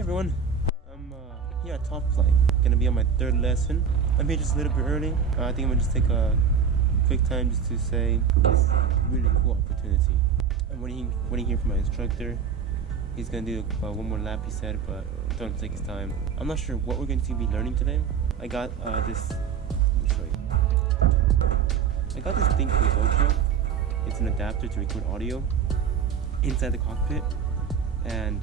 Hey everyone, I'm here at Top Flight. Gonna be on my third lesson. I'm here just a little bit early. I think I'm gonna just take a quick time just to say this is a really cool opportunity. I'm waiting here for my instructor. He's gonna do one more lap, he said, but don't take his time. I'm not sure what we're going to be learning today. I got this. Let me show you. I got this thing from GoPro. It's an adapter to record audio inside the cockpit, and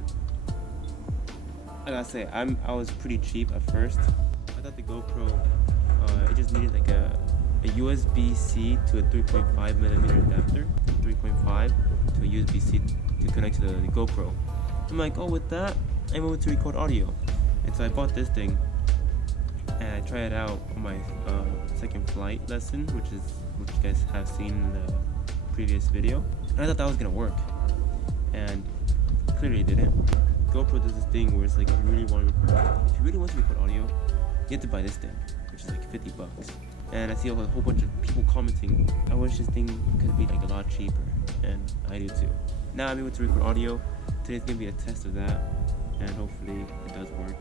I gotta say, I was pretty cheap at first. I thought the GoPro, it just needed like a USB-C to a 3.5mm adapter, 3.5 to a USB-C to connect to the GoPro. I'm like, oh, with that, I'm able to record audio. And so I bought this thing, and I tried it out on my second flight lesson, which you guys have seen in the previous video. And I thought that was gonna work, and clearly it didn't. GoPro does this thing where it's like, if you really want to record audio, you have to buy this thing, which is like $50. And I see a whole bunch of people commenting, I wish this thing could be like a lot cheaper, and I do too. Now I'm able to record audio. Today's gonna be a test of that, and hopefully it does work.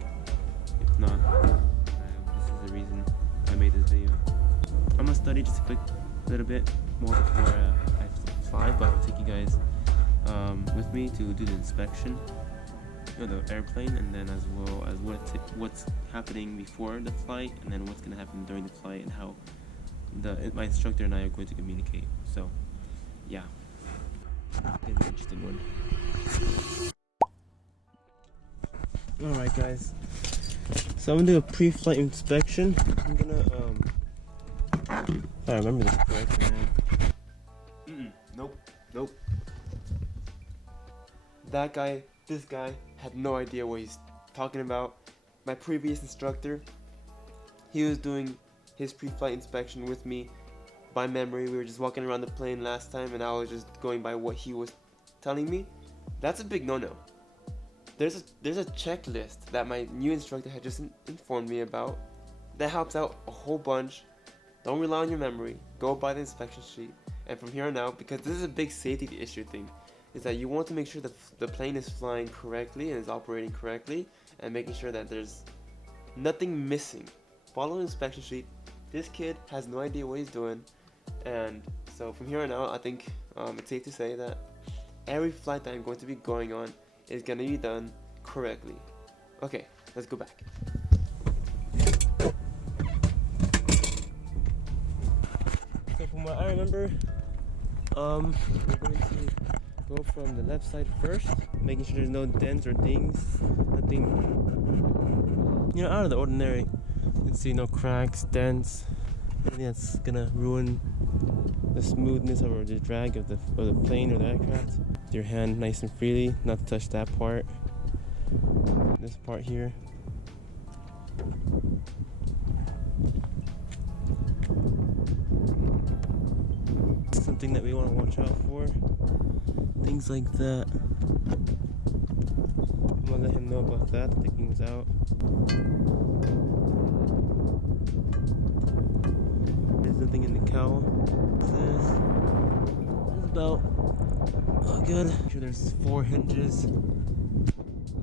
If not, this is the reason I made this video. I'm gonna study just a quick little bit more before I fly, but I'll take you guys with me to do the inspection of the airplane, and then as well as what's happening before the flight, and then what's gonna happen during the flight, and how my instructor and I are going to communicate. So, yeah. An interesting one. Alright guys, so I'm gonna do a pre-flight inspection. I'm gonna if I remember this correctly, man. Nope. This guy had no idea what he's talking about. My previous instructor, he was doing his pre-flight inspection with me by memory. We were just walking around the plane last time, and I was just going by what he was telling me. That's a big no-no. There's a checklist that my new instructor had just informed me about that helps out a whole bunch. Don't rely on your memory. Go by the inspection sheet. And from here on out, because this is a big safety issue thing, is that you want to make sure that the plane is flying correctly and is operating correctly, and making sure that there's nothing missing. Follow the inspection sheet. This kid has no idea what he's doing, and so from here on out, I think it's safe to say that every flight that I'm going to be going on is going to be done correctly. Okay, let's go back. So from what I remember, we're going to go from the left side first, making sure there's no dents or dings, nothing, out of the ordinary. You can see no cracks, dents, anything that's gonna ruin the smoothness or the drag of the plane or the aircraft. With your hand nice and freely, not to touch that part. This part here. Something that we want to watch out for. Things like that. I'm gonna let him know about that. The thing was out. There's nothing in the cowl. This is about good. I'm sure there's 4 hinges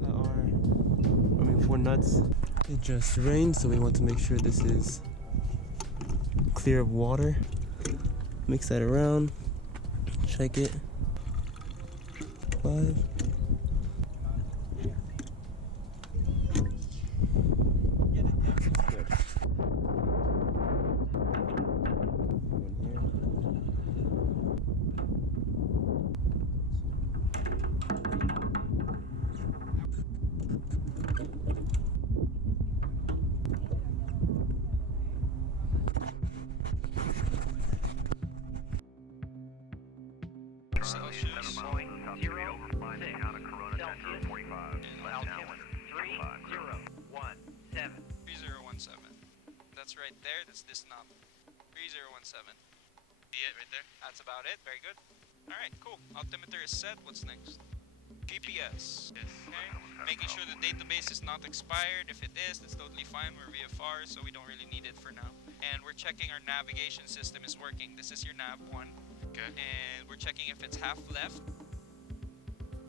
that are, 4 nuts. It just rained, so we want to make sure this is clear of water. Mix that around. Check it. 5. Celsius, 0, 6, Celsius, altimeter 3017. 3017. That's right there. That's this knob. 3017. See it right there? That's about it. Very good. Alright, cool. Altimeter is set. What's next? GPS. Okay. Making sure the database is not expired. If it is, that's totally fine. We're VFR, so we don't really need it for now. And we're checking our navigation system is working. This is your nav 1. Okay. And we're checking if it's half left.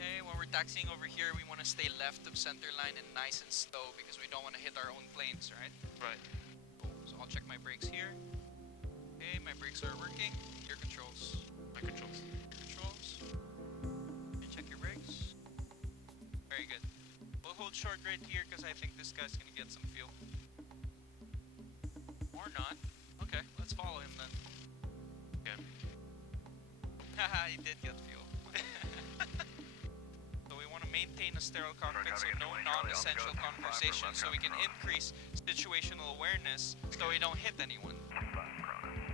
Okay, when we're taxiing over here, we want to stay left of center line and nice and slow because we don't want to hit our own planes, right? Right. Cool. So I'll check my brakes here. Okay, my brakes are working. Your controls. My controls. Your controls. Okay, check your brakes. Very good. We'll hold short right here because I think this guy's going to get some fuel. Or not. Okay, let's follow him then. Yeah. Haha, he did get fuel. So we want to maintain a sterile cockpit, so no non-essential conversation, so we can increase situational awareness so we don't hit anyone.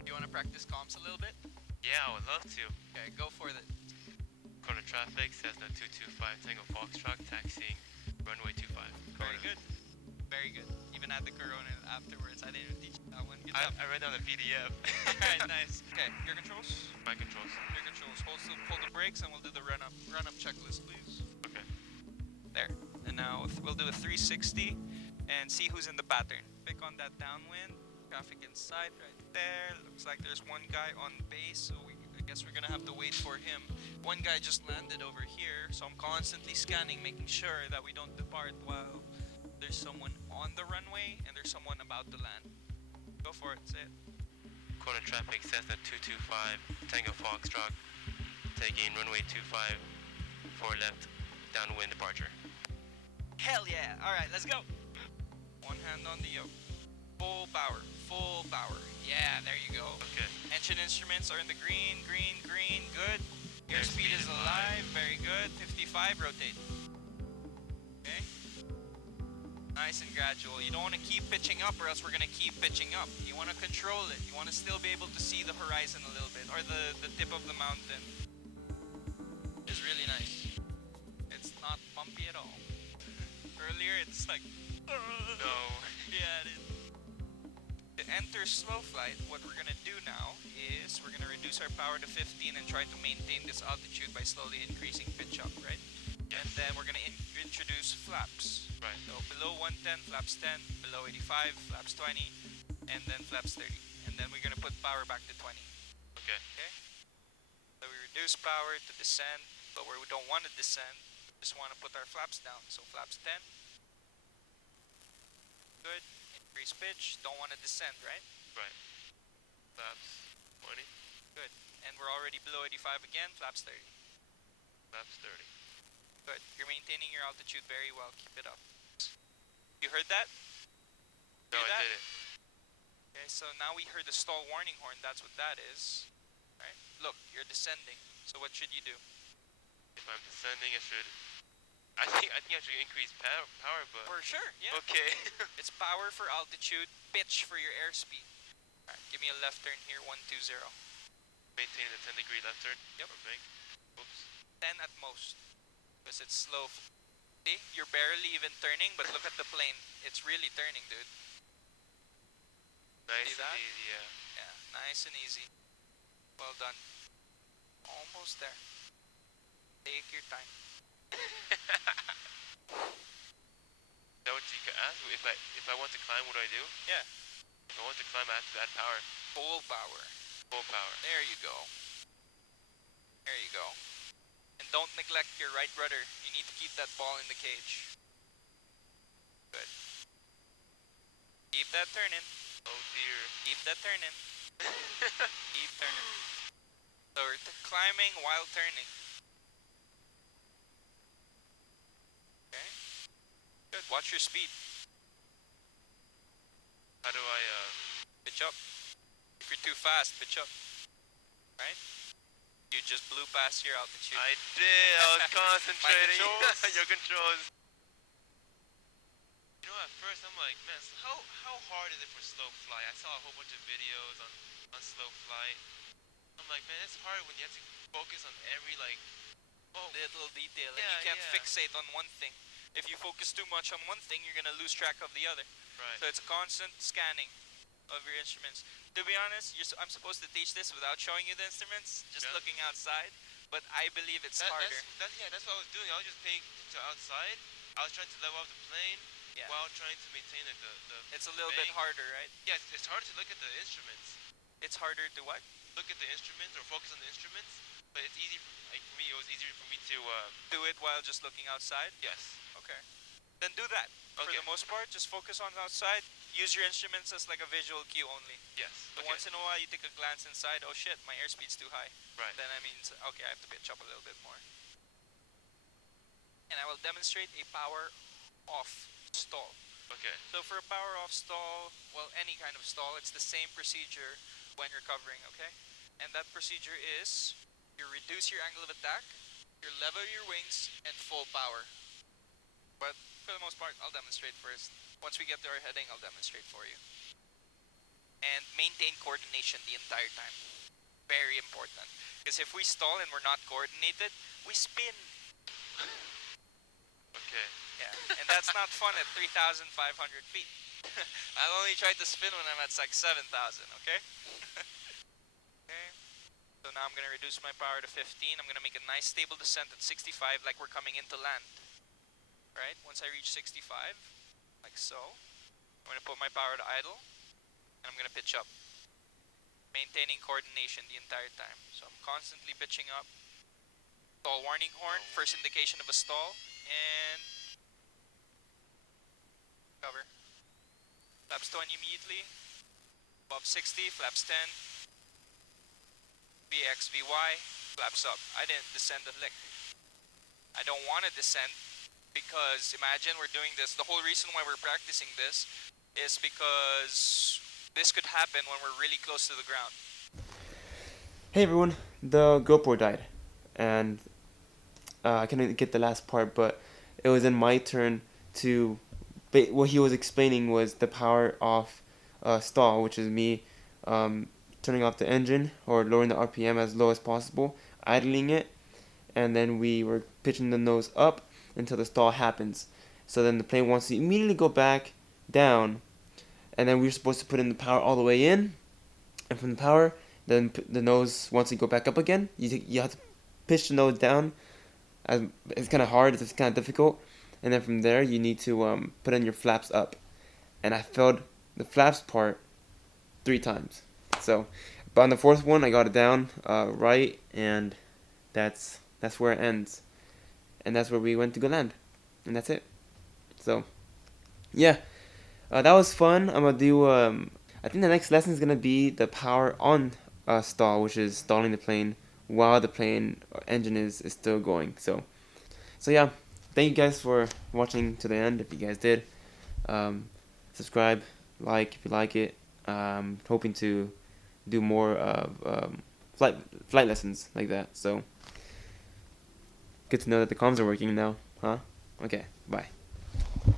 You want to practice comms a little bit? Yeah, I would love to. Okay, go for it. Corner traffic, Cessna 225 Tango Foxtrot, taxiing runway 25. Very good. Very good. Even add the corona afterwards. I didn't even teach you that one. Good job. I read down the PDF. Alright, nice. Okay, your controls? My controls. Your controls. Hold the brakes and we'll do the run up checklist, please. Okay. There. And now we'll do a 360 and see who's in the pattern. Pick on that downwind. Traffic inside right there. Looks like there's one guy on base, so I guess we're gonna have to wait for him. One guy just landed over here, so I'm constantly scanning, making sure that we don't depart while there's someone on the runway and there's someone about to land. Go for it, say it. Corner traffic, Cessna 225 Tango Foxtrot, taking runway 25 for left, downwind departure. Hell yeah! Alright, let's go! One hand on the yoke. Full power, full power. Yeah, there you go. Okay. Engine instruments are in the green, green, green. Good. Airspeed is alive. Very good. 55, rotate. Okay. Nice and gradual. You don't want to keep pitching up or else we're going to keep pitching up. You want to control it. You want to still be able to see the horizon a little bit or the tip of the mountain. It's really nice. It's not bumpy at all. Earlier it's like... No. Yeah, it is. To enter slow flight, what we're going to do now is we're going to reduce our power to 15 and try to maintain this altitude by slowly increasing pitch up, right? And then we're going to introduce flaps. Right. So below 110, flaps 10, below 85, flaps 20, and then flaps 30. And then we're going to put power back to 20. Okay. Okay? So we reduce power to descend, but where we don't want to descend, we just want to put our flaps down. So flaps 10. Good. Increase pitch, don't want to descend, right? Right. Flaps 20. Good. And we're already below 85 again, flaps 30. Flaps 30. Good. You're maintaining your altitude very well. Keep it up. You heard that? No, Hear I that? did it. Okay, so now we heard the stall warning horn. That's what that is. Right? Look, you're descending. So what should you do? If I'm descending, I think I should increase power, but... For sure, yeah. Okay. It's power for altitude, pitch for your airspeed. Alright, give me a left turn here, 120. Maintaining the 10-degree left turn. Yep. Or bank. Oops. 10 at most. Because it's slow. See? You're barely even turning, but look at the plane. It's really turning, dude. Nice See that? and easy, yeah. Yeah, nice and easy. Well done. Almost there. Take your time. Is that what you could ask? If I want to climb, what do I do? Yeah. If I want to climb, I have to add power. Full power. Full power. There you go. There you go. And don't neglect your right rudder. You need to keep that ball in the cage. Good. Keep that turning. Oh dear. Keep that turning. Keep turning. So we're climbing while turning. Okay. Good. Watch your speed. How do I, Pitch up. If you're too fast, pitch up. Right? You just blew past your altitude. I did. I was concentrating. controls. Your controls. You know, at first I'm like, man, how hard is it for slow flight? I saw a whole bunch of videos on slow flight. I'm like, man, it's hard when you have to focus on every Little detail, and Yeah, you can't yeah. fixate on one thing. If you focus too much on one thing, you're gonna lose track of the other. Right. So it's a constant scanning of your instruments. To be honest, I'm supposed to teach this without showing you the instruments, just Yeah. looking outside. But I believe it's harder. That's what I was doing. I was just paying attention to outside. I was trying to level up the plane Yeah. while trying to maintain the It's a little bit bank. harder, right? Yeah, it's hard to look at the instruments. It's harder to what? Look at the instruments or focus on the instruments, but it's easy for me me, it was easier for me to, Do it while just looking outside? yes. Okay. Then do that. For Okay. the most part, just focus on outside. Use your instruments as like a visual cue only. Yes. So Okay. once in a while, you take a glance inside. Oh shit, my airspeed's too high. Right. Then I mean, okay, I have to pitch up a little bit more. And I will demonstrate a power off stall. Okay. So for a power off stall, well, any kind of stall, it's the same procedure when you're covering, okay? And that procedure is you reduce your angle of attack, you level your wings, and full power. But for the most part, I'll demonstrate first. Once we get to our heading, I'll demonstrate for you. And maintain coordination the entire time. Very important. Because if we stall and we're not coordinated, we spin. Okay. Yeah, and that's not fun at 3,500 feet. I'll only try to spin when I'm at like 7,000, okay? Okay. So now I'm going to reduce my power to 15. I'm going to make a nice stable descent at 65 like we're coming into land. Right? Once I reach 65, like so, I'm going to put my power to idle, and I'm going to pitch up. Maintaining coordination the entire time. So I'm constantly pitching up. Stall warning horn, first indication of a stall, and cover. Flaps 20 immediately. Above 60, flaps 10. VX, VY, flaps up. I didn't descend a lick. I don't want to descend because imagine we're doing this. The whole reason why we're practicing this is because this could happen when we're really close to the ground. Hey everyone, the GoPro died, and I couldn't get the last part, but it was in my turn to. What he was explaining was the power off stall, which is me turning off the engine or lowering the RPM as low as possible, idling it, and then we were pitching the nose up until the stall happens. So then the plane wants to immediately go back down, and then we're supposed to put in the power all the way in, and from the power, then the nose wants to go back up again. You have to pitch the nose down. It's kind of hard. It's kind of difficult. And then from there, you need to put in your flaps up. And I failed the flaps part 3 times. So, but on the 4th one, I got it down right, and that's where it ends. And that's where we went to go land. And that's it. So, yeah. That was fun. I'm going to do, I think the next lesson is going to be the power on stall, which is stalling the plane while the plane engine is still going. So yeah. Thank you guys for watching to the end. If you guys did, subscribe, like if you like it. Hoping to do more flight lessons like that. So good to know that the comms are working now, huh? Okay, bye.